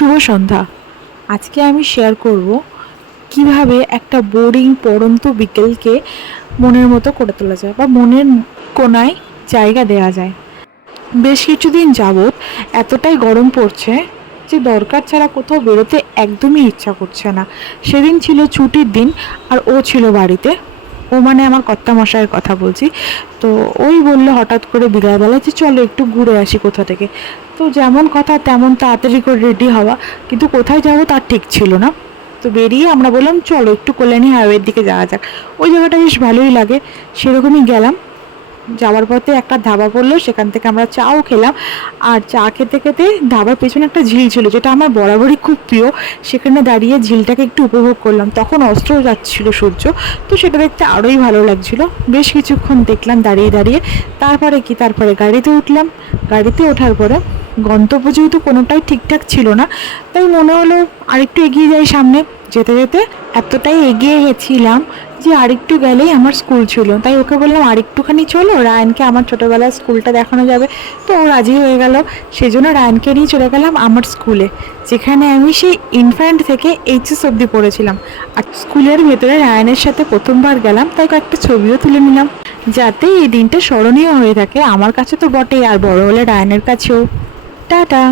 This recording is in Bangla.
শুভ সন্ধ্যা। আজকে আমি শেয়ার করব কীভাবে একটা বোরিং পড়ন্ত বিকেলকে মনের মতো করে তোলা যায় বা মনের কোনায় জায়গা দেওয়া যায়। বেশ কিছুদিন যাবৎ এতটাই গরম পড়ছে যে দরকার ছাড়া কোথাও বেরোতে একদমই ইচ্ছা করছে না। সেদিন ছিল ছুটির দিন আর ও ছিল বাড়িতে। ও মানে আমার কর্তা মশাইয়ের কথা বলছি। তো ওই বললে হঠাৎ করে বিকালবেলা যে চলো একটু ঘুরে আসি কোথা থেকে। তো যেমন কথা তেমন তাড়াতাড়ি করে রেডি হওয়া। কিন্তু কোথায় যাব তার ঠিক ছিল না। তো বেরিয়ে আমরা বললাম, চলো একটু কল্যাণী হাইওয়ের দিকে যাওয়া যাক। ওই জায়গাটা বেশ ভালোই লাগে। সেরকমই গেলাম। যাওয়ার পথে একটা ধাবা পড়ল, সেখান থেকে আমরা চাও খেলাম। আর চা খেতে খেতে ধাবার পেছনে একটা ঝিল ছিল, যেটা আমার বরাবরই খুব প্রিয়। সেখানে দাঁড়িয়ে ঝিলটাকে একটু উপভোগ করলাম। তখন অস্ত্র যাচ্ছিল সূর্য, তো সেটা দেখতে আরোই ভালো লাগছিল। বেশ কিছুক্ষণ দেখলাম দাঁড়িয়ে দাঁড়িয়ে। তারপরে কি? তারপরে গাড়িতে উঠলাম। গাড়িতে ওঠার পরে গন্তব্য যেহেতু কোনোটাই ঠিকঠাক ছিল না, তাই মনে হলো আরেকটু এগিয়ে যাই সামনে। যেতে যেতে এতটাই এগিয়ে গেছিলাম যে আরেকটু গেলেই আমার স্কুল ছিল। তাই ওকে বললাম, আরেকটুখানি চলো, রায়নকে আমার ছোটোবেলার স্কুলটা দেখানো যাবে। তো ও রাজি হয়ে গেল। সেজন্য রায়নকে নিয়ে চলে গেলাম আমার স্কুলে, যেখানে আমি সেই ইনফ্যান্ট থেকে এইচএস অবধি পড়েছিলাম। আর স্কুলের ভেতরে রায়নের সাথে প্রথমবার গেলাম, তাই কয়েকটা ছবিও তুলে নিলাম। যাতে এই দিনটা স্মরণীয় হয়ে থাকে। আমার কাছে তো বটেই, আর বড় হলে রায়নের কাছেও। টাটা!